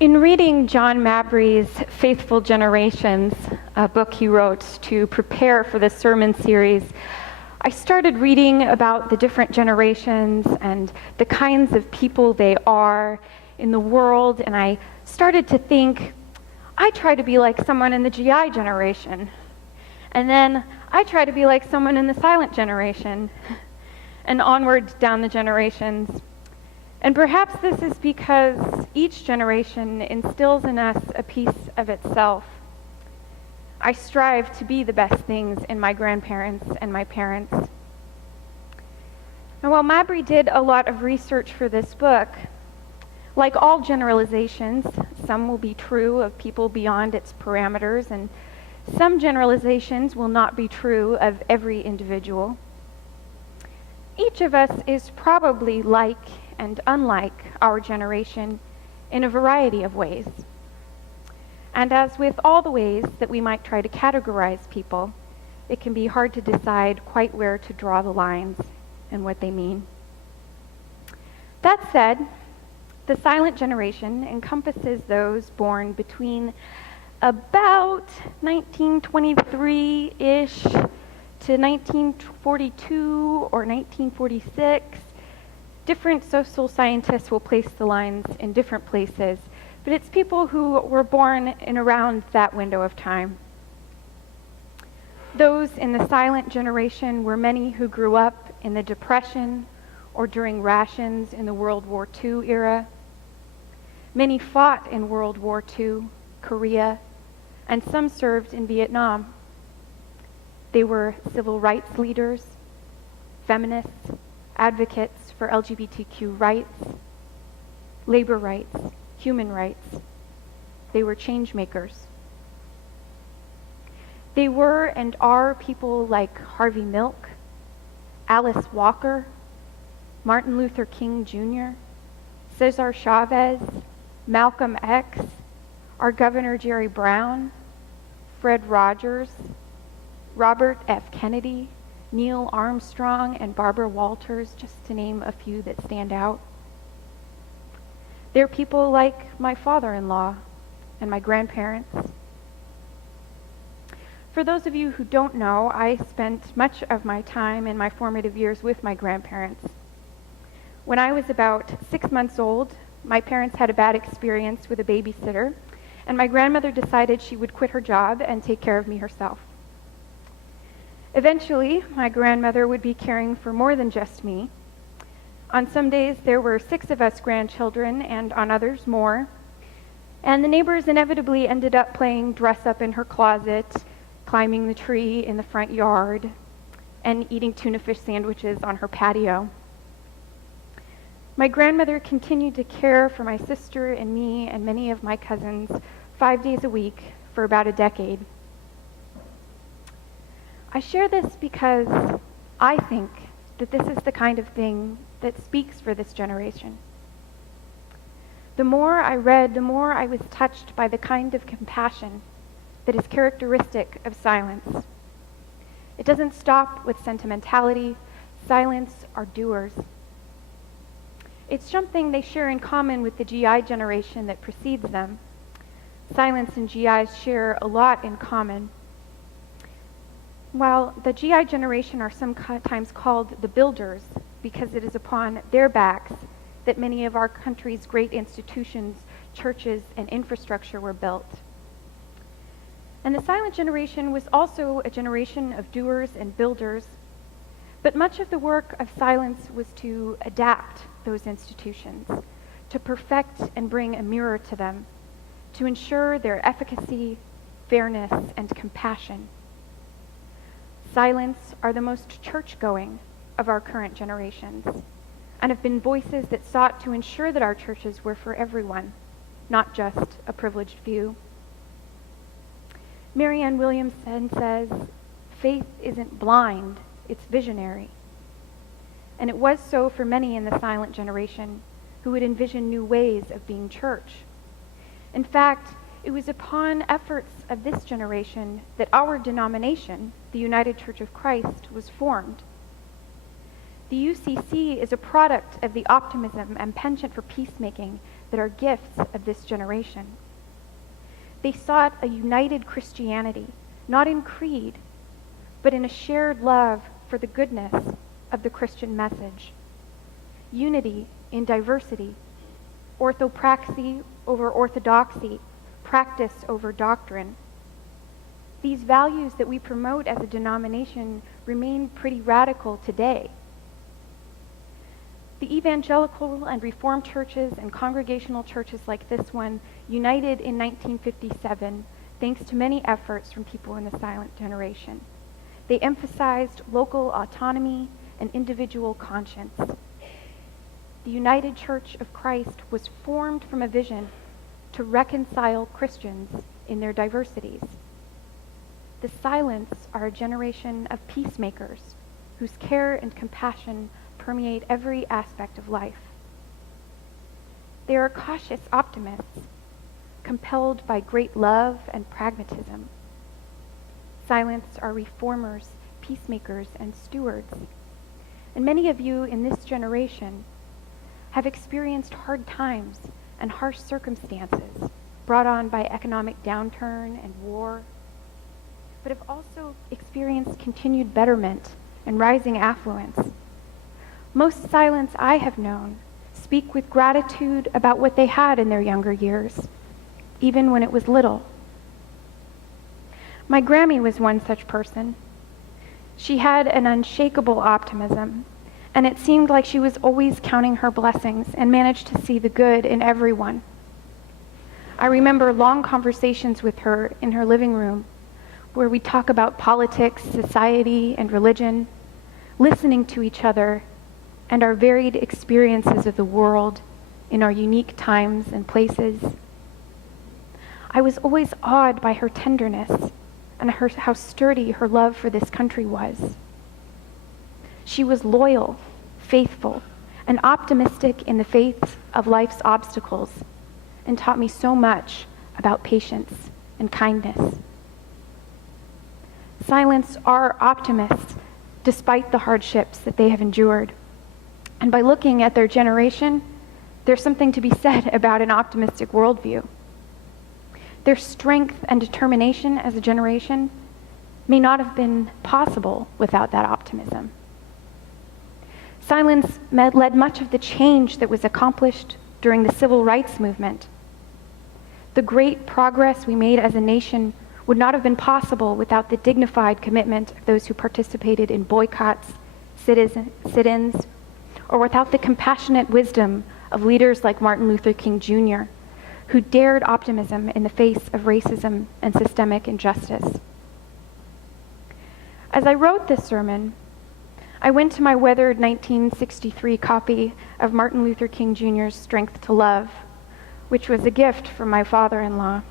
In reading John Mabry's Faithful Generations, a book he wrote to prepare for this sermon series, I started reading about the different generations and the kinds of people they are in the world, and I started to think, I try to be like someone in the GI generation, and then I try to be like someone in the silent generation, and onward down the generations. And perhaps this is because each generation instills in us a piece of itself. I strive to be the best things in my grandparents and my parents. And while Mabry did a lot of research for this book, like all generalizations, some will be true of people beyond its parameters, and some generalizations will not be true of every individual. Each of us is probably like and unlike our generation in a variety of ways. And as with all the ways that we might try to categorize people, it can be hard to decide quite where to draw the lines and what they mean. That said, the silent generation encompasses those born between about 1923-ish to 1942 or 1946. Different social scientists will place the lines in different places, but it's people who were born in around that window of time. Those in the silent generation were many who grew up in the Depression or during rations in the World War II era. Many fought in World War II, Korea, and some served in Vietnam. They were civil rights leaders, feminists, advocates for LGBTQ rights, labor rights, human rights. They were change makers. They were and are people like Harvey Milk, Alice Walker, Martin Luther King Jr., Cesar Chavez, Malcolm X, our Governor Jerry Brown, Fred Rogers, Robert F. Kennedy, Neil Armstrong, and Barbara Walters, just to name a few that stand out. They're people like my father-in-law and my grandparents. For those of you who don't know, I spent much of my time in my formative years with my grandparents. When I was about 6 months old, my parents had a bad experience with a babysitter, and my grandmother decided she would quit her job and take care of me herself. Eventually, my grandmother would be caring for more than just me. On some days, there were 6 of us grandchildren, and on others, more. And the neighbors inevitably ended up playing dress-up in her closet, climbing the tree in the front yard, and eating tuna fish sandwiches on her patio. My grandmother continued to care for my sister and me and many of my cousins 5 days a week for about a decade. I share this because I think that this is the kind of thing that speaks for this generation. The more I read, the more I was touched by the kind of compassion that is characteristic of silence. It doesn't stop with sentimentality. Silence are doers. It's something they share in common with the GI generation that precedes them. Silence and GIs share a lot in common. While the GI generation are sometimes called the builders because it is upon their backs that many of our country's great institutions, churches, and infrastructure were built. And the silent generation was also a generation of doers and builders, but much of the work of silence was to adapt those institutions, to perfect and bring a mirror to them, to ensure their efficacy, fairness, and compassion. Silence are the most church-going of our current generations, and have been voices that sought to ensure that our churches were for everyone, not just a privileged few. Marianne Williamson says, "Faith isn't blind, it's visionary." And it was so for many in the silent generation who would envision new ways of being church. In fact, it was upon efforts of this generation that our denomination, the United Church of Christ, was formed. The UCC is a product of the optimism and penchant for peacemaking that are gifts of this generation. They sought a united Christianity, not in creed, but in a shared love for the goodness of the Christian message. Unity in diversity, orthopraxy over orthodoxy, practice over doctrine. These values that we promote as a denomination remain pretty radical today. The evangelical and Reformed churches and congregational churches like this one united in 1957 thanks to many efforts from people in the silent generation. They emphasized local autonomy and individual conscience. The United Church of Christ was formed from a vision to reconcile Christians in their diversities. The Silents are a generation of peacemakers whose care and compassion permeate every aspect of life. They are cautious optimists, compelled by great love and pragmatism. Silents are reformers, peacemakers, and stewards. And many of you in this generation have experienced hard times and harsh circumstances brought on by economic downturn and war, but have also experienced continued betterment and rising affluence. Most Silents I have known speak with gratitude about what they had in their younger years, even when it was little. My Grammy was one such person. She had an unshakable optimism, and it seemed like she was always counting her blessings and managed to see the good in everyone. I remember long conversations with her in her living room where we talk about politics, society, and religion, listening to each other and our varied experiences of the world in our unique times and places. I was always awed by her tenderness and how sturdy her love for this country was. She was loyal, faithful, and optimistic in the face of life's obstacles, and taught me so much about patience and kindness. Silents are optimists despite the hardships that they have endured. And by looking at their generation, there's something to be said about an optimistic worldview. Their strength and determination as a generation may not have been possible without that optimism. Silents led much of the change that was accomplished during the civil rights movement. The great progress we made as a nation would not have been possible without the dignified commitment of those who participated in boycotts, sit-ins, or without the compassionate wisdom of leaders like Martin Luther King Jr., who dared optimism in the face of racism and systemic injustice. As I wrote this sermon, I went to my weathered 1963 copy of Martin Luther King Jr.'s Strength to Love, which was a gift from my father-in-law.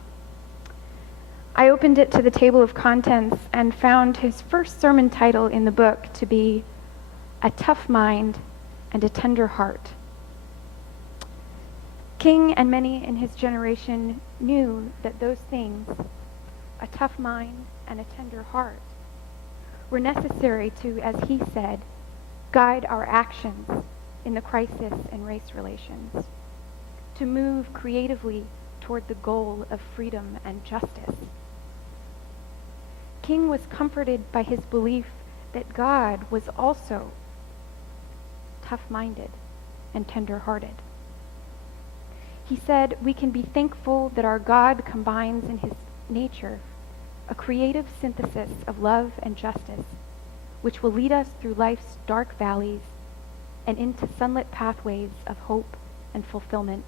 I opened it to the table of contents and found his first sermon title in the book to be A Tough Mind and a Tender Heart. King and many in his generation knew that those things, a tough mind and a tender heart, were necessary to, as he said, guide our actions in the crisis in race relations, to move creatively toward the goal of freedom and justice. King was comforted by his belief that God was also tough-minded and tender-hearted. He said, we can be thankful that our God combines in his nature a creative synthesis of love and justice, which will lead us through life's dark valleys and into sunlit pathways of hope and fulfillment.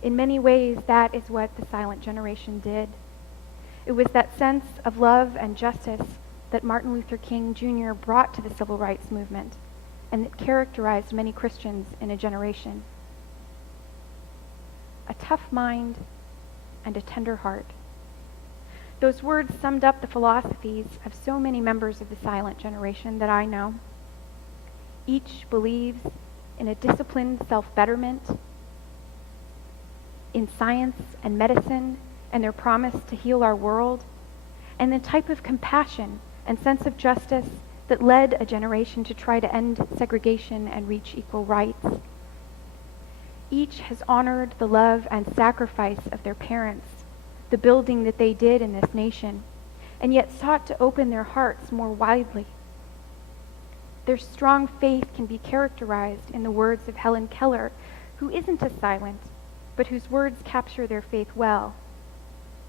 In many ways, that is what the silent generation did. It was that sense of love and justice that Martin Luther King Jr. brought to the civil rights movement and that characterized many Christians in a generation. A tough mind and a tender heart. Those words summed up the philosophies of so many members of the silent generation that I know. Each believes in a disciplined self-betterment, in science and medicine and their promise to heal our world, and the type of compassion and sense of justice that led a generation to try to end segregation and reach equal rights. Each has honored the love and sacrifice of their parents, the building that they did in this nation, and yet sought to open their hearts more widely. Their strong faith can be characterized in the words of Helen Keller, who isn't a silent, but whose words capture their faith well.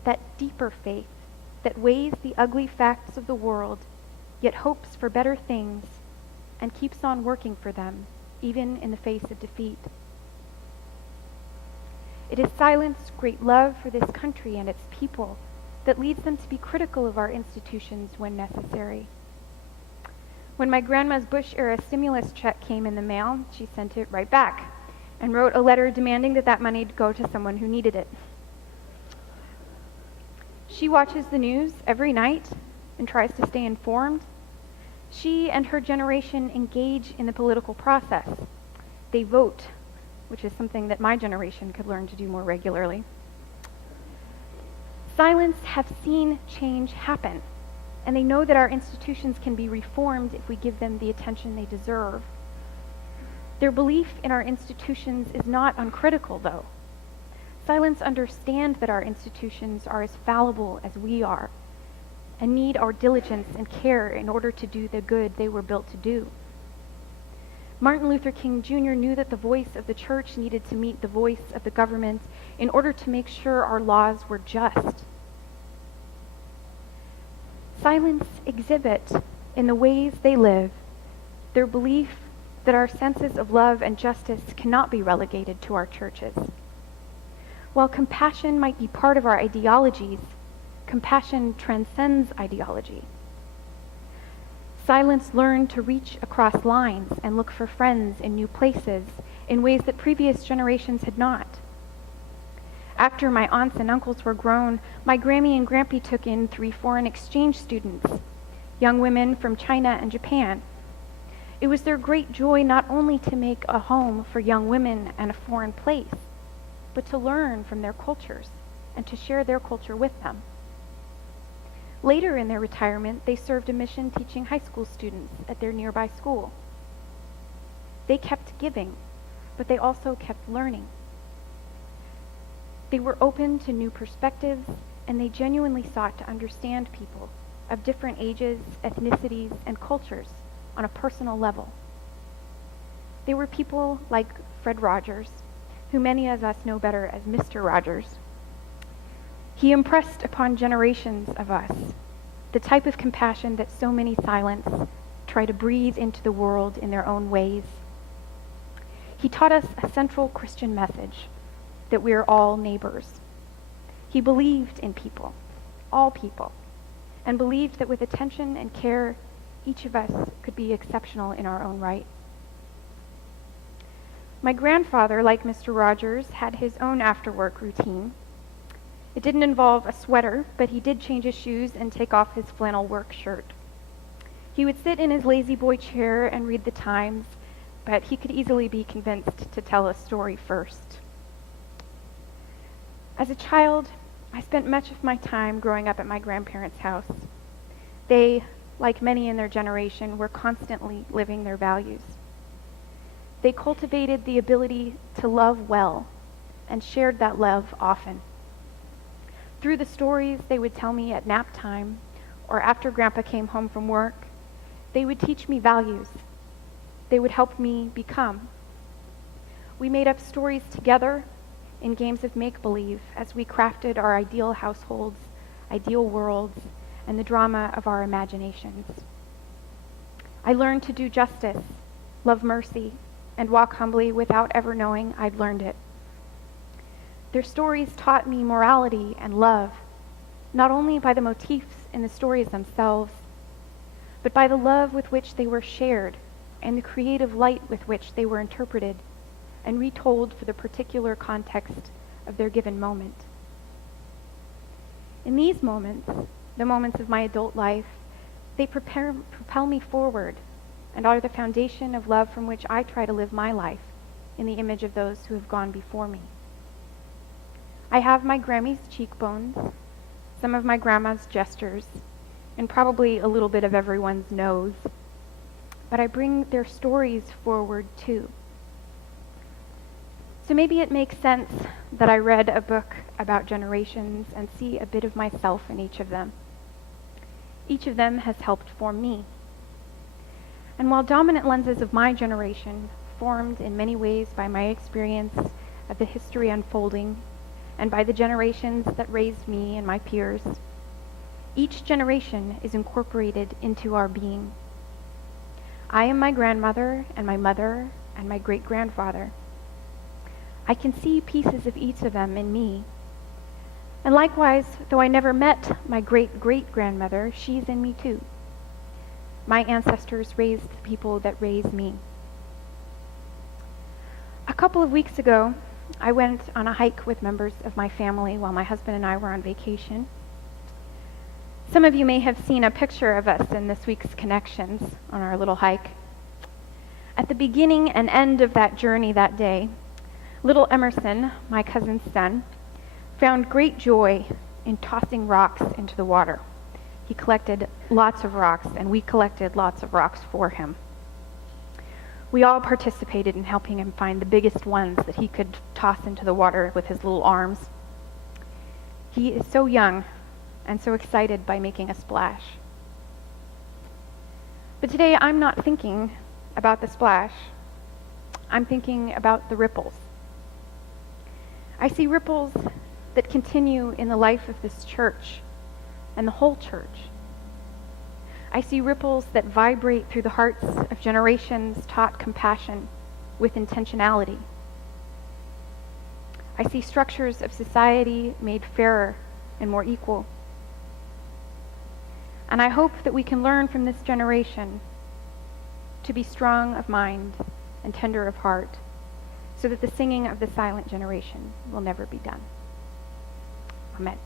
That deeper faith that weighs the ugly facts of the world, yet hopes for better things and keeps on working for them, even in the face of defeat. It is silence, great love for this country and its people, that leads them to be critical of our institutions when necessary. When my grandma's Bush-era stimulus check came in the mail, she sent it right back and wrote a letter demanding that that money go to someone who needed it. She watches the news every night and tries to stay informed. She and her generation engage in the political process. They vote, which is something that my generation could learn to do more regularly. Silents have seen change happen, and they know that our institutions can be reformed if we give them the attention they deserve. Their belief in our institutions is not uncritical, though. Silents understand that our institutions are as fallible as we are and need our diligence and care in order to do the good they were built to do. Martin Luther King Jr. knew that the voice of the church needed to meet the voice of the government in order to make sure our laws were just. Silents exhibit, in the ways they live, their belief that our senses of love and justice cannot be relegated to our churches. While compassion might be part of our ideologies, compassion transcends ideology. Silents learn to reach across lines and look for friends in new places in ways that previous generations had not. After my aunts and uncles were grown, my Grammy and Grampy took in 3 foreign exchange students, young women from China and Japan. It was their great joy not only to make a home for young women and a foreign place, but to learn from their cultures and to share their culture with them. Later in their retirement, they served a mission teaching high school students at their nearby school. They kept giving, but they also kept learning. They were open to new perspectives, and they genuinely sought to understand people of different ages, ethnicities, and cultures on a personal level. They were people like Fred Rogers, who many of us know better as Mr. Rogers. He impressed upon generations of us the type of compassion that so many silents try to breathe into the world in their own ways. He taught us a central Christian message, that we are all neighbors. He believed in people, all people, and believed that with attention and care, each of us could be exceptional in our own right. My grandfather, like Mr. Rogers, had his own after-work routine. It didn't involve a sweater, but he did change his shoes and take off his flannel work shirt. He would sit in his lazy boy chair and read the Times, but he could easily be convinced to tell a story first. As a child, I spent much of my time growing up at my grandparents' house. They, like many in their generation, were constantly living their values. They cultivated the ability to love well and shared that love often. Through the stories they would tell me at nap time or after Grandpa came home from work, they would teach me values. They would help me become. We made up stories together in games of make-believe as we crafted our ideal households, ideal worlds, and the drama of our imaginations. I learned to do justice, love mercy, and walk humbly without ever knowing I'd learned it. Their stories taught me morality and love, not only by the motifs in the stories themselves, but by the love with which they were shared and the creative light with which they were interpreted and retold for the particular context of their given moment. In these moments, the moments of my adult life, they propel me forward and are the foundation of love from which I try to live my life in the image of those who have gone before me. I have my Grammy's cheekbones, some of my grandma's gestures, and probably a little bit of everyone's nose, but I bring their stories forward too. So maybe it makes sense that I read a book about generations and see a bit of myself in each of them. Each of them has helped form me. And while dominant lenses of my generation, formed in many ways by my experience of the history unfolding and by the generations that raised me and my peers, each generation is incorporated into our being. I am my grandmother and my mother and my great-grandfather. I can see pieces of each of them in me. And likewise, though I never met my great-great-grandmother, she's in me too. My ancestors raised the people that raised me. A couple of weeks ago, I went on a hike with members of my family while my husband and I were on vacation. Some of you may have seen a picture of us in this week's Connections on our little hike. At the beginning and end of that journey that day, little Emerson, my cousin's son, found great joy in tossing rocks into the water. He collected lots of rocks, and we collected lots of rocks for him. We all participated in helping him find the biggest ones that he could toss into the water with his little arms. He is so young and so excited by making a splash. But today I'm not thinking about the splash. I'm thinking about the ripples. I see ripples that continue in the life of this church and the whole church. I see ripples that vibrate through the hearts of generations taught compassion with intentionality. I see structures of society made fairer and more equal. And I hope that we can learn from this generation to be strong of mind and tender of heart, so that the singing of the silent generation will never be done. Amen.